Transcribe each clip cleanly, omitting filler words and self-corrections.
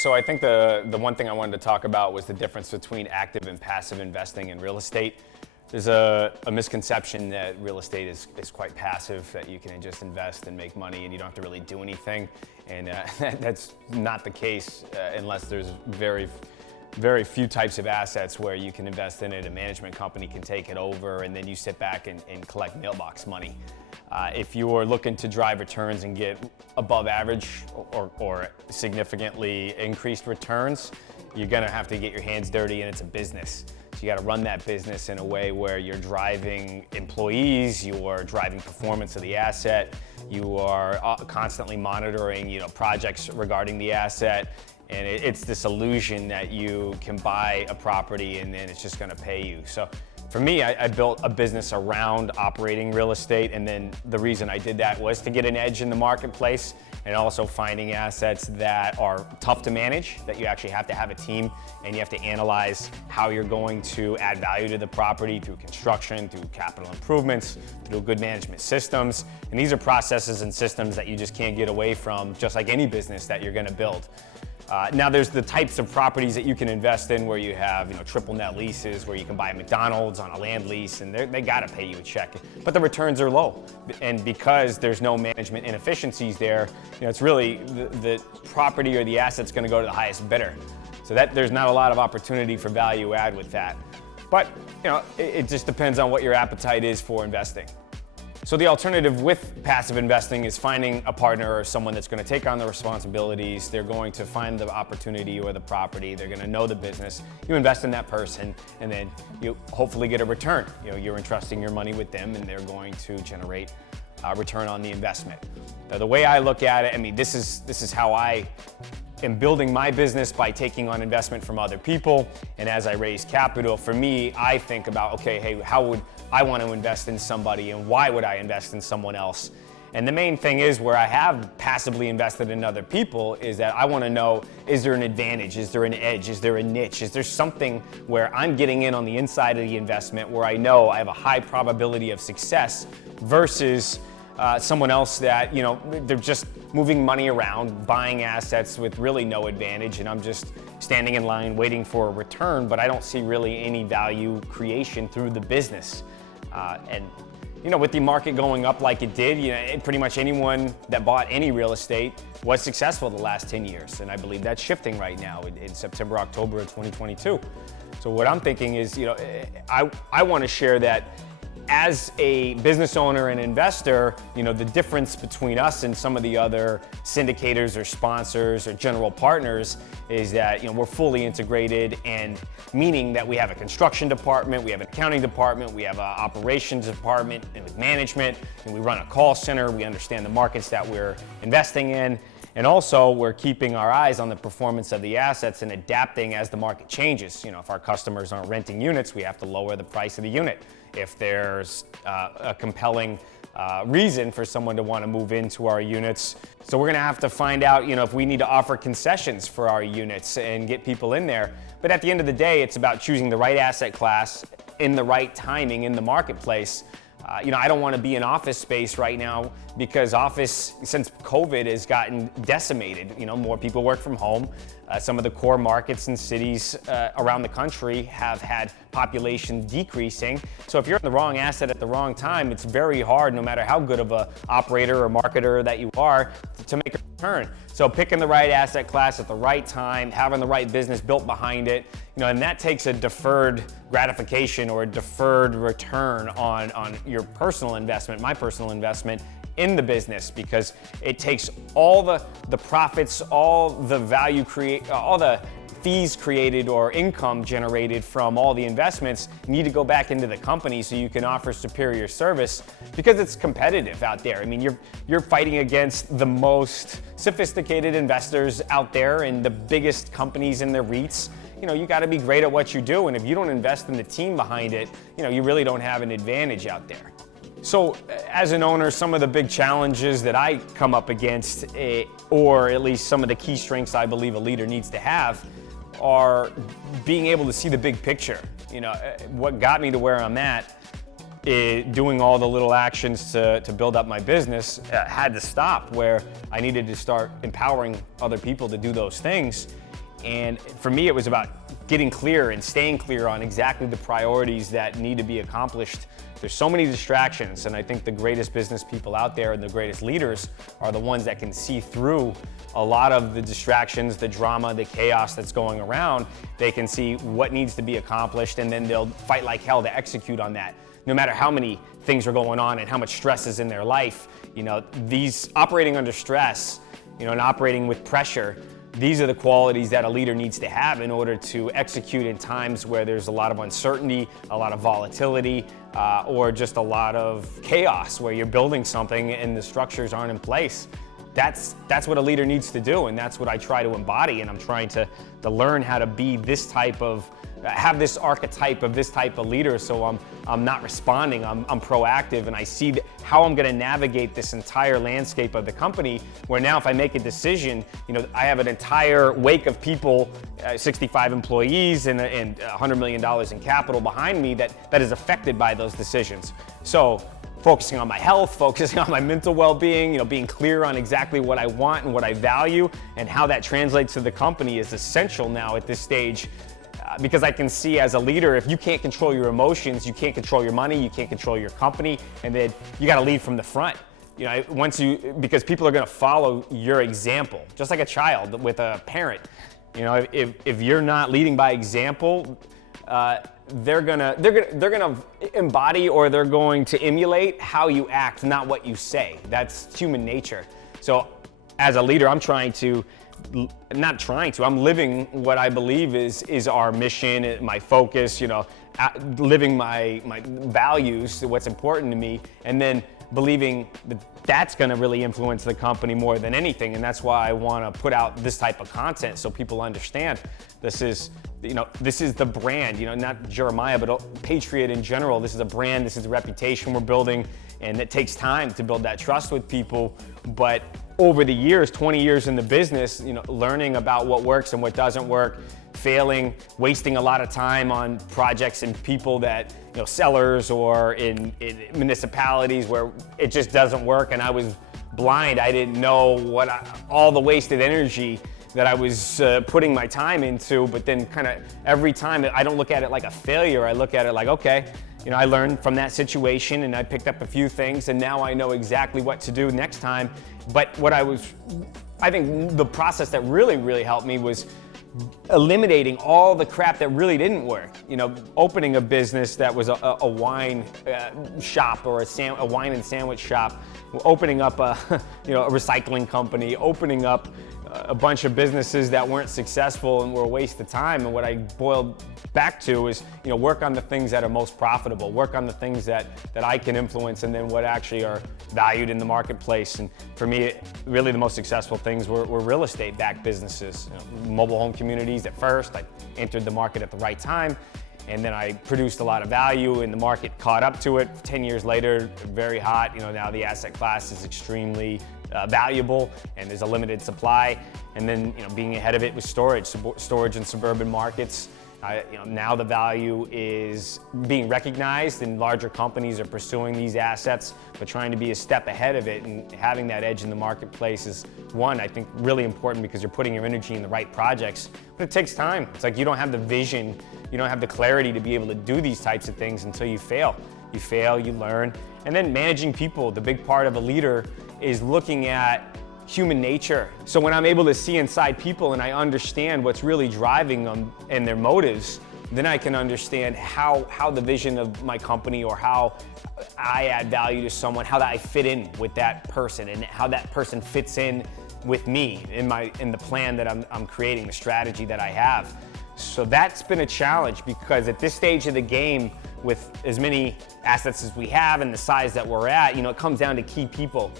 So I think the one thing I wanted to talk about was the difference between active and passive investing in real estate. There's a misconception that real estate is quite passive, that you can just invest and make money and you don't have to really do anything. And that's not the case unless there's very few types of assets where you can invest in it, a management company can take it over, and then you sit back and collect mailbox money. If you're looking to drive returns and get above average or significantly increased returns, you're gonna have to get your hands dirty, and it's a business. So you gotta run that business in a way where you're driving employees, you are driving performance of the asset, you are constantly monitoring projects regarding the asset, and it's this illusion that you can buy a property and then it's just gonna pay you. So for me, I built a business around operating real estate, and then the reason I did that was to get an edge in the marketplace and also finding assets that are tough to manage, that you actually have to have a team and you have to analyze how you're going to add value to the property through construction, through capital improvements, through good management systems. And these are processes and systems that you just can't get away from, just like any business that you're gonna build. Now there's the types of properties that you can invest in where you have triple net leases, where you can buy a McDonald's on a land lease and they gotta pay you a check, but the returns are low. And because there's no management inefficiencies there, it's really the property or the asset's gonna go to the highest bidder. So that there's not a lot of opportunity for value add with that. But it just depends on what your appetite is for investing. So the alternative with passive investing is finding a partner or someone that's going to take on the responsibilities. They're going to find the opportunity or the property. They're going to know the business. You invest in that person, and then you hopefully get a return. You're entrusting your money with them, and they're going to generate a return on the investment. Now, the way I look at it, this is how I am building my business, by taking on investment from other people. And as I raise capital, for me, I think about, okay, hey, how would I want to invest in somebody, and why would I invest in someone else? And the main thing is, where I have passively invested in other people, is that I want to know, is there an advantage? Is there an edge? Is there a niche? Is there something where I'm getting in on the inside of the investment where I know I have a high probability of success versus someone else that, they're just moving money around, buying assets with really no advantage, and I'm just standing in line waiting for a return, but I don't see really any value creation through the business. With the market going up like it did, pretty much anyone that bought any real estate was successful the last 10 years. And I believe that's shifting right now in September, October of 2022. So what I'm thinking is, I want to share that as a business owner and investor, the difference between us and some of the other syndicators or sponsors or general partners is that we're fully integrated, and meaning that we have a construction department, we have an accounting department, we have an operations department and with management, and we run a call center, we understand the markets that we're investing in. And also, we're keeping our eyes on the performance of the assets and adapting as the market changes. If our customers aren't renting units, we have to lower the price of the unit. If there's a compelling reason for someone to want to move into our units. So we're going to have to find out, if we need to offer concessions for our units and get people in there. But at the end of the day, it's about choosing the right asset class in the right timing in the marketplace. I don't want to be in office space right now, because office, since COVID, has gotten decimated. More people work from home. Some of the core markets and cities around the country have had population decreasing. So if you're in the wrong asset at the wrong time, it's very hard, no matter how good of a operator or marketer that you are, to make a return. So picking the right asset class at the right time, having the right business built behind it, and that takes a deferred gratification or a deferred return on your personal investment, my personal investment in the business, because it takes all the profits, all the value all the fees created or income generated from all the investments need to go back into the company so you can offer superior service, because it's competitive out there. You're fighting against the most sophisticated investors out there and the biggest companies in the REITs. You got to be great at what you do, and if you don't invest in the team behind it, you really don't have an advantage out there. So as an owner, some of the big challenges that I come up against, or at least some of the key strengths I believe a leader needs to have, are being able to see the big picture. What got me to where I'm at doing all the little actions to build up my business had to stop, where I needed to start empowering other people to do those things. And for me, it was about getting clear and staying clear on exactly the priorities that need to be accomplished. There's so many distractions, and I think the greatest business people out there and the greatest leaders are the ones that can see through a lot of the distractions, the drama, the chaos that's going around. They can see what needs to be accomplished, and then they'll fight like hell to execute on that. No matter how many things are going on and how much stress is in their life, these operating under stress, and operating with pressure, these are the qualities that a leader needs to have in order to execute in times where there's a lot of uncertainty, a lot of volatility, or just a lot of chaos where you're building something and the structures aren't in place. That's what a leader needs to do, and that's what I try to embody, and I'm trying to learn how to be this type of, have this archetype of this type of leader, so I'm not responding, I'm proactive, and I see how I'm gonna navigate this entire landscape of the company, where now if I make a decision, I have an entire wake of people, 65 employees and $100 million in capital behind me that is affected by those decisions. So focusing on my health, focusing on my mental well-being, being clear on exactly what I want and what I value and how that translates to the company is essential now at this stage. Because I can see as a leader, if you can't control your emotions, you can't control your money, you can't control your company, and then you got to lead from the front. Because people are going to follow your example, just like a child with a parent. If you're not leading by example, they're gonna embody, or they're going to emulate how you act, not what you say. That's human nature. So as a leader, I'm living what I believe is our mission, my focus, living my values, what's important to me, and then believing that's going to really influence the company more than anything. And that's why I want to put out this type of content so people understand this is the brand, not Jeremiah, but Patriot in general. This is a brand, this is a reputation we're building, and it takes time to build that trust with people. But over the years, 20 years in the business, learning about what works and what doesn't work, failing, wasting a lot of time on projects and people that, sellers or in municipalities where it just doesn't work, and I was blind. I didn't know all the wasted energy that I was putting my time into, but then kind of every time, I don't look at it like a failure. I look at it like, okay, I learned from that situation and I picked up a few things, and now I know exactly what to do next time. But I think the process that really, really helped me was eliminating all the crap that really didn't work. Opening a business that was a wine shop or a wine and sandwich shop, opening up a recycling company, opening up a bunch of businesses that weren't successful and were a waste of time. And what I boiled back to is, work on the things that are most profitable, work on the things that I can influence, and then what actually are valued in the marketplace. And for me, really the most successful things were real estate-backed businesses, mobile home communities at first. I entered the market at the right time, and then I produced a lot of value, and the market caught up to it. 10 years later, very hot. Now the asset class is extremely valuable, and there's a limited supply. And then, being ahead of it with storage in suburban markets. Now the value is being recognized, and larger companies are pursuing these assets, but trying to be a step ahead of it, and having that edge in the marketplace is I think really important, because you're putting your energy in the right projects, but it takes time. It's like you don't have the vision, you don't have the clarity to be able to do these types of things until you fail. You fail, you learn. And then managing people, the big part of a leader is looking at human nature. So when I'm able to see inside people and I understand what's really driving them and their motives, then I can understand how the vision of my company, or how I add value to someone, how that I fit in with that person, and how that person fits in with me in the plan that I'm creating, the strategy that I have. So that's been a challenge, because at this stage of the game, with as many assets as we have and the size that we're at, it comes down to key people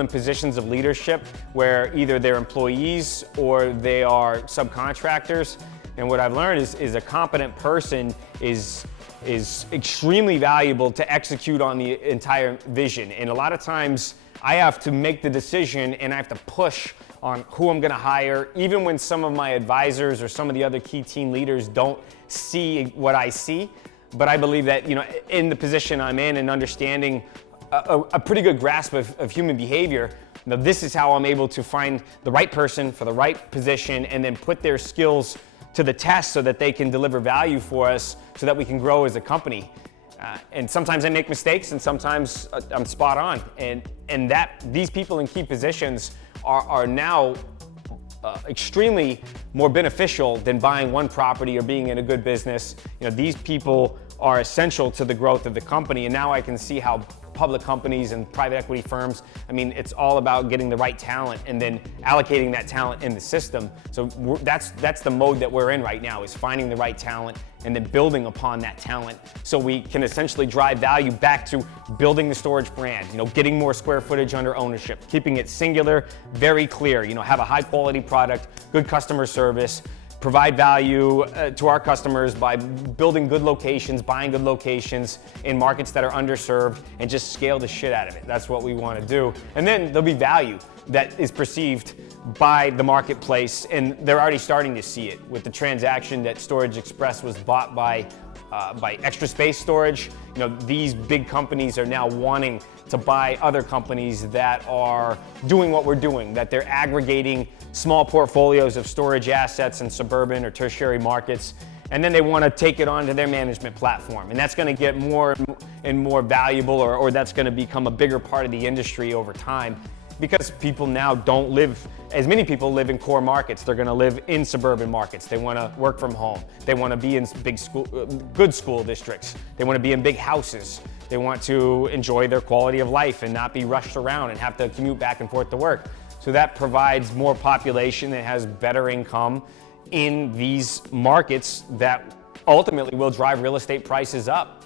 in positions of leadership, where either they're employees or they are subcontractors. And what I've learned is a competent person is extremely valuable to execute on the entire vision. And a lot of times I have to make the decision, and I have to push on who I'm going to hire, even when some of my advisors or some of the other key team leaders don't see what I see. but I believe that, in the position I'm in and understanding a pretty good grasp of human behavior, this is how I'm able to find the right person for the right position and then put their skills to the test so that they can deliver value for us so that we can grow as a company. And sometimes I make mistakes and sometimes I'm spot on. And that these people in key positions are now extremely more beneficial than buying one property or being in a good business. These people are essential to the growth of the company, and now I can see how public companies and private equity firms, it's all about getting the right talent and then allocating that talent in the system. So that's the mode that we're in right now, is finding the right talent and then building upon that talent so we can essentially drive value back to building the storage brand, getting more square footage under ownership, keeping it singular, very clear, have a high quality product, good customer service, provide value to our customers by building good locations, buying good locations in markets that are underserved, and just scale the shit out of it. That's what we want to do. And then there'll be value that is perceived by the marketplace, and they're already starting to see it with the transaction that Storage Express was bought by Extra Space Storage. These big companies are now wanting to buy other companies that are doing what we're doing, that they're aggregating small portfolios of storage assets in suburban or tertiary markets, and then they want to take it onto their management platform. And that's going to get more and more valuable, or that's going to become a bigger part of the industry over time, because people now don't live, as many people live in core markets. They're going to live in suburban markets. They want to work from home. They want to be in good school districts. They want to be in big houses. They want to enjoy their quality of life and not be rushed around and have to commute back and forth to work. So that provides more population that has better income in these markets that ultimately will drive real estate prices up.